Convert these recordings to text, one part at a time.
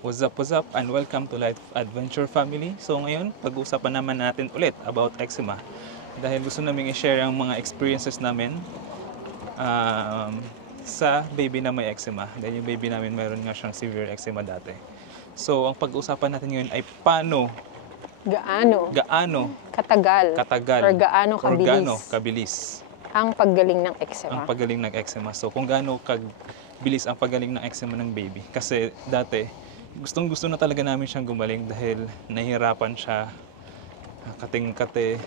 What's up, and welcome to Life Adventure Family. So ngayon, pag-uusapan naman natin ulit about eczema. Dahil gusto namin i-share ang mga experiences namin sa baby na may eczema. Dahil yung baby namin mayroon nga siyang severe eczema dati. So ang pag-uusapan natin ngayon ay gaano Katagal or gaano kabilis ang paggaling ng eczema. So kung gaano kabilis ang paggaling ng eczema ng baby. Kasi dati, gustong-gusto na talaga namin siyang gumaling dahil nahihirapan siya, kating-kate,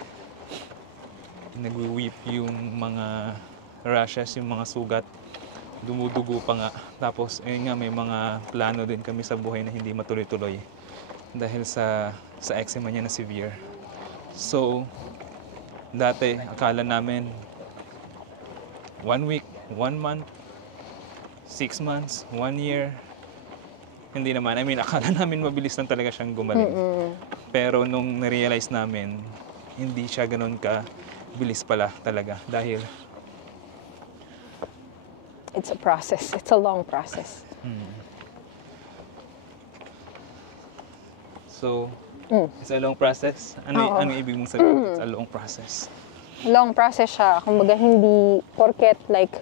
nagwi-weep yung mga rashes, yung mga sugat, dumudugo pa nga. Tapos, ayun nga, may mga plano din kami sa buhay na hindi matuloy-tuloy dahil sa eczema niya na severe. So, dati, akala namin 1 week, 1 month, 6 months, 1 year. Hindi naman. Akala namin mabilis lang talaga siyang gumaling. Pero nung na-realize namin, hindi siya ganun ka-bilis pala talaga. Dahil it's a process. It's a long process. So, it's a long process? Ano ibig mong sabihin? It's a long process. Long process siya. Kumbaga, hindi porket like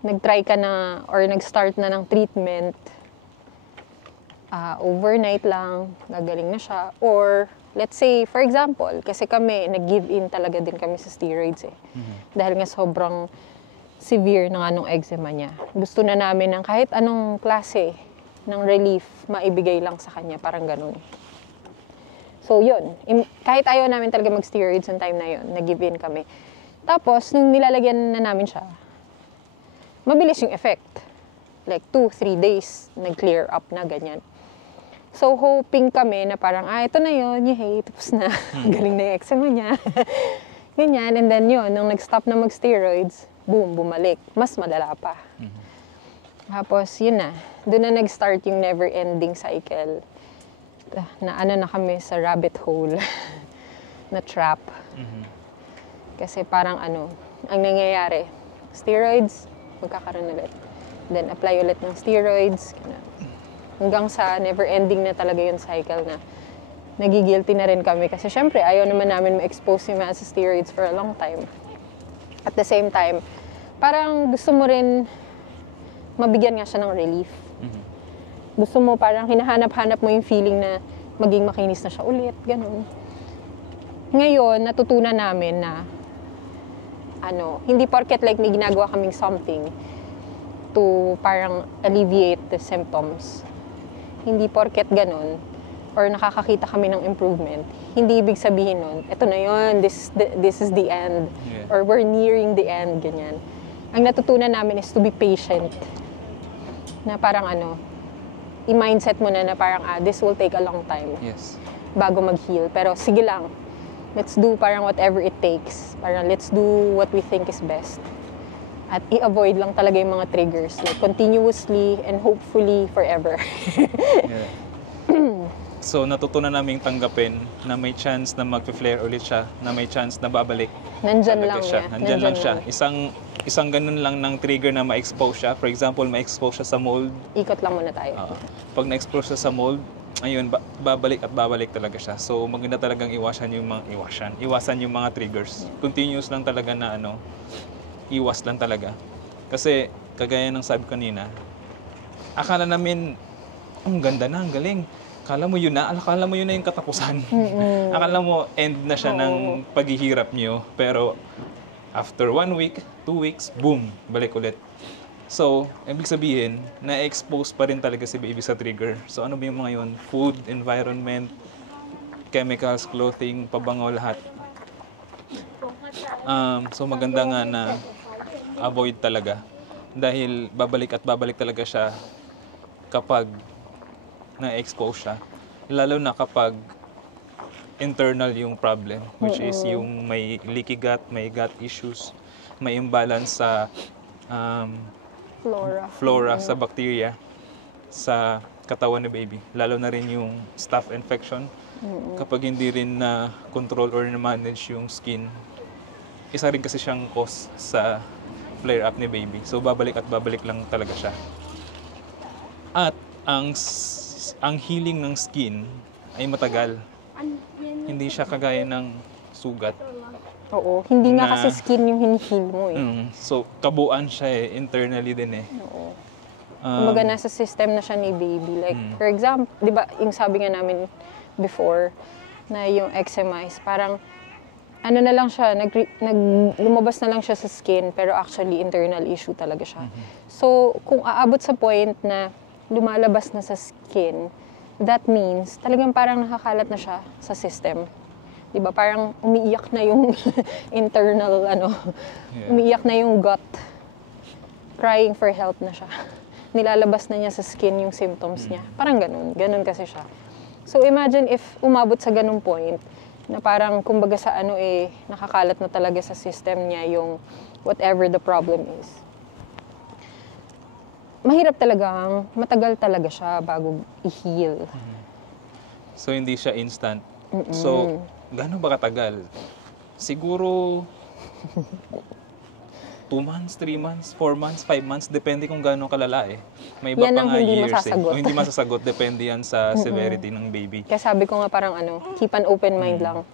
nag-try ka na or nag-start na ng treatment, overnight lang, gagaling na siya. Or, let's say, for example, kasi kami, nag-give in talaga din kami sa steroids eh. Dahil nga sobrang severe na nga nung eczema niya. Gusto na namin ng kahit anong klase ng relief, maibigay lang sa kanya, parang ganun. So, yun. Kahit ayaw namin talaga mag-steroids yung time na yun, nag-give in kami. Tapos, nung nilalagyan na namin siya, mabilis yung effect. Like 2-3 days, nag-clear up na, ganyan. So, hoping kami na parang, ito na yun, yay, tapos na. Galing na yung eczema niya. Ganyan. And then yun, nung nag-stop na mag-steroids, boom, bumalik. Mas malala pa. Tapos, yun na. Doon na nag-start yung never-ending cycle. Na na kami sa rabbit hole. Na trap. Kasi parang ang nangyayari, steroids, magkakaroon ulit. Then, apply ulit ng steroids. Hanggang sa never-ending na talaga yung cycle na nagigilty na rin kami. Kasi syempre, ayaw naman namin ma-expose si Ma sa steroids for a long time. At the same time, parang gusto mo rin mabigyan nga siya ng relief. Gusto mo parang hinahanap-hanap mo yung feeling na maging makinis na siya ulit, ganun. Ngayon, natutunan namin na hindi porket like may ginagawa kaming something to parang alleviate the symptoms. Hindi porket ganun or nakakakita kami ng improvement, hindi ibig sabihin nun, eto na yun, this is the end. Yeah. Or we're nearing the end, ganyan. Ang natutunan namin is to be patient. Na parang i-mindset mo na parang this will take a long time. Yes. Bago mag-heal. Pero sige lang, let's do parang whatever it takes. Parang let's do what we think is best. At i-avoid lang talaga yung mga triggers. Like, continuously and hopefully forever. Yeah. So, natutunan namin tanggapin na may chance na mag-flare ulit siya, na may chance na babalik. Nandyan lang siya. Nandyan lang siya. Isang ganun lang ng trigger na ma-expose siya. For example, ma-expose siya sa mold. Ikot lang muna tayo. Pag na-expose siya sa mold, ayun, babalik at babalik talaga siya. So, maganda talagang iwasan yung mga triggers. Continuous lang talaga na iwas lang talaga. Kasi, kagaya ng sabi kanina, akala namin, ang ganda na, ang galing. Akala mo yun na yung katapusan. Akala mo, end na siya ng paghihirap niyo. Pero, after 1 week, 2 weeks, boom, balik ulit. So, ibig sabihin, na-expose pa rin talaga si baby sa trigger. So, ano ba yung mga yun? Food, environment, chemicals, clothing, pabango, lahat. So, maganda nga na avoid talaga. Dahil babalik at babalik talaga siya kapag na-expose siya. Lalo na kapag internal yung problem, which is yung may leaky gut, may gut issues, may imbalance sa flora sa bacteria sa katawan ni baby. Lalo na rin yung staph infection. Kapag hindi rin na control or na manage yung skin, isa rin kasi siyang cause sa flare-up ni baby. So, babalik at babalik lang talaga siya. At ang ang healing ng skin ay matagal. Hindi siya kagaya ng sugat. Oo. Hindi nga Na- kasi skin yung hinihil mo eh. So, kabuuan siya eh, internally din eh. Oo. Um, Kumbaga nasa system na siya ni baby. Like, for example, di ba, yung sabi nga namin before, na yung eczema is parang, ano na lang siya, lumabas na lang siya sa skin, pero actually internal issue talaga siya. So, kung aabot sa point na lumalabas na sa skin, that means talagang parang nakakalat na siya sa system. Di ba? Parang umiiyak na yung internal, Yeah. umiiyak na yung gut. Crying for help na siya. Nilalabas na niya sa skin yung symptoms niya. Parang ganun. Ganun kasi siya. So imagine if umabot sa ganung point na parang kumbaga sa nakakalat na talaga sa system niya yung whatever the problem is. Mahirap talagang, matagal talaga siya bago i-heal. So, hindi siya instant. So, gaano ba katagal? Siguro 2 months, 3 months, 4 months, 5 months, depende kung gaano kalala eh. May iba Yan pa ang nga hindi years masasagot. eh. O, hindi masasagot, depende yan sa severity ng baby. Kaya sabi ko nga parang keep an open mind lang.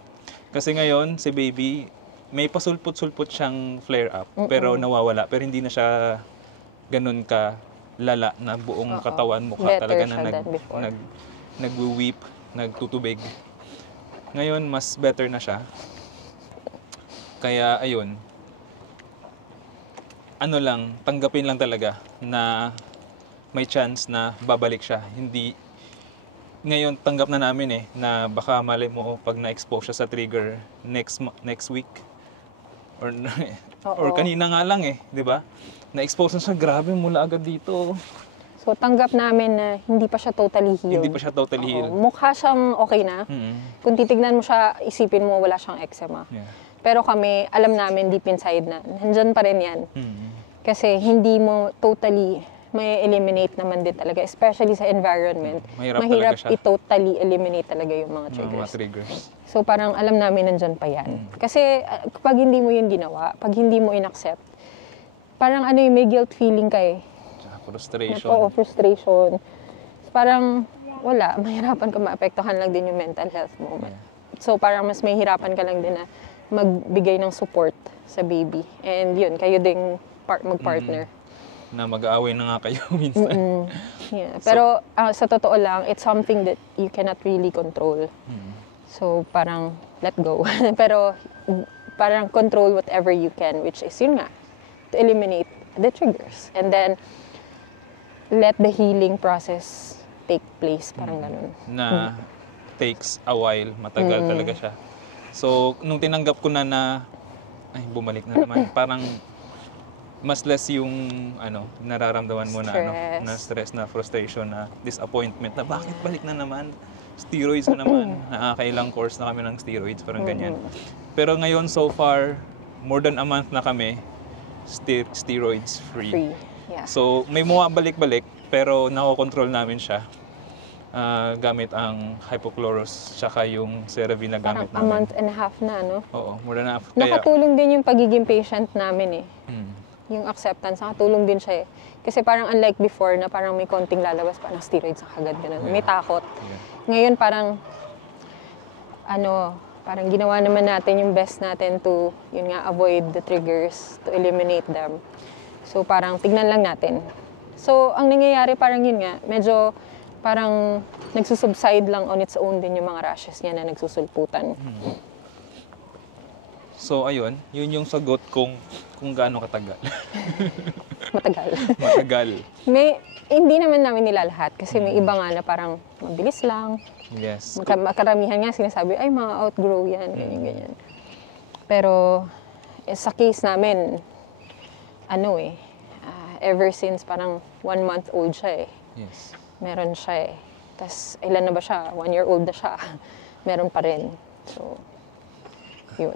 Kasi ngayon, si baby, may pasulpot-sulpot siyang flare-up, pero nawawala. Pero hindi na siya ganun ka lala na buong katawan, mukha Better talaga siya na than before. nag-weep, nagtutubig. Ngayon, mas better na siya. Kaya, ayun, tanggapin lang talaga na may chance na babalik siya. Hindi, ngayon tanggap na namin na baka malay mo pag na-expose siya sa trigger next week. Or kanina nga lang 'di ba? Na-expose na siya, grabe mula agad dito. So tanggap namin na hindi pa siya totally healed. Hindi pa siya totally Oo. healed. Mukha siyang okay na. Kung titignan mo siya, isipin mo wala siyang eczema. Yeah. Pero kami, alam namin deep inside na nandyan pa rin yan. Kasi hindi mo totally may eliminate naman din talaga, especially sa environment. Mahirap Mahirap talaga siya. i-totally eliminate talaga yung mga Mga triggers. triggers. So parang alam namin nandyan pa yan. Kasi pag hindi mo yun ginawa, pag hindi mo inaccept, parang may guilt feeling ka eh. Tsaka frustration. Oo, frustration. Parang wala, mahirapan ka, maapektuhan lang din yung mental health mo. So parang mas mahihirapan ka lang din na magbigay ng support sa baby. And yun, kayo ding mag-partner. Na mag-aaway na nga kayo minsan. Yeah. Pero sa totoo lang, it's something that you cannot really control. So parang let go. Pero parang control whatever you can, which is yun nga, to eliminate the triggers. And then let the healing process take place. Parang ganun. Na takes a while, matagal talaga siya. So, nung tinanggap ko na ay, bumalik na naman, parang mas less yung nararamdaman mo na stress, na frustration, na disappointment, na bakit balik na naman? Steroids na naman, nakakailang course na kami ng steroids, parang ganyan. Pero ngayon, so far, more than a month na kami, steroids free. Yeah. So, may balik-balik, pero nakokontrol namin siya. Gamit ang hypochlorous, tsaka yung CeraVe na gamit Parang a namin. month and a half na, no? Oo, more than a half. Kaya, Nakatulong din yung pagiging patient namin eh. Yung acceptance, nakatulong din siya eh. Kasi parang unlike before na parang may konting lalabas, parang steroids na kagad ganun. May takot. Ngayon parang, parang ginawa naman natin yung best natin to, yun nga, avoid the triggers, to eliminate them. So parang tignan lang natin. So ang nangyayari parang yun nga, medyo parang nagsusubside lang on its own din yung mga rashes niya na nagsusulputan. So ayun, yun yung sagot kung gaano katagal. Matagal. Matagal. Hindi naman namin nilalahat kasi may iba nga na parang mabilis lang. Yes. Karamihan nga sinasabi, ay mga outgrow yan, ganyan. Pero sa case namin, ever since parang 1 month old siya eh. Yes. Meron siya eh. Tapos ilan na ba siya? 1 year old na siya. Meron pa rin. So, yun.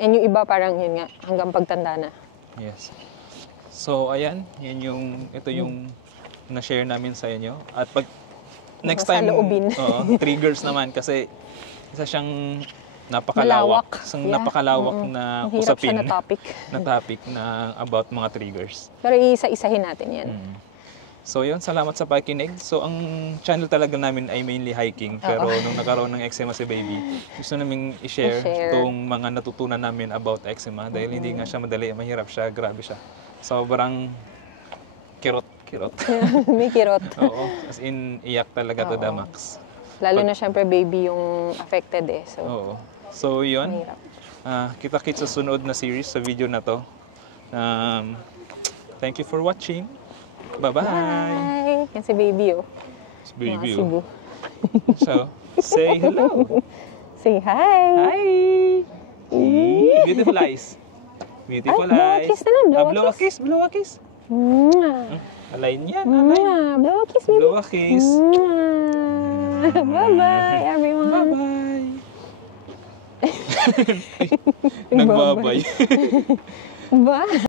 And yung iba parang yun nga, hanggang pagtanda na. Yes. So, ayan. Ito yung na-share namin sa inyo. At pag next time, Saloobin. triggers naman kasi isa siyang napakalawak. Isang napakalawak na Ang hirap usapin. siya na topic. Na topic na about mga triggers. Pero isa-isahin natin yan. So yun, salamat sa pakikinig. So ang channel talaga namin ay mainly hiking. Pero nung nagkaroon ng eczema si baby, gusto namin i-share itong mga natutunan namin about eczema. Dahil hindi nga siya madali, mahirap siya, grabe siya. Sobrang kirot. May kirot. Oo, as in iyak talaga to the max. Lalo na syempre baby yung affected eh. So, Oo. So yun, mahirap. kita-kits sa sunod na series sa video na to. Thank you for watching. Bye-bye. Bye! Yan si baby oh. It's baby. Mga Cebu. So, say hello. Say hi! Hi! Beautiful eyes. Beautiful Ay, blow a eyes. kiss na lang, blow a Blow a kiss, blow a kiss. Mwah! Alay niyan, alay. Mwah! Blow a kiss, baby! Blow a kiss. Mwah! Bye-bye, everyone! Bye-bye. Nagbabay. Bye!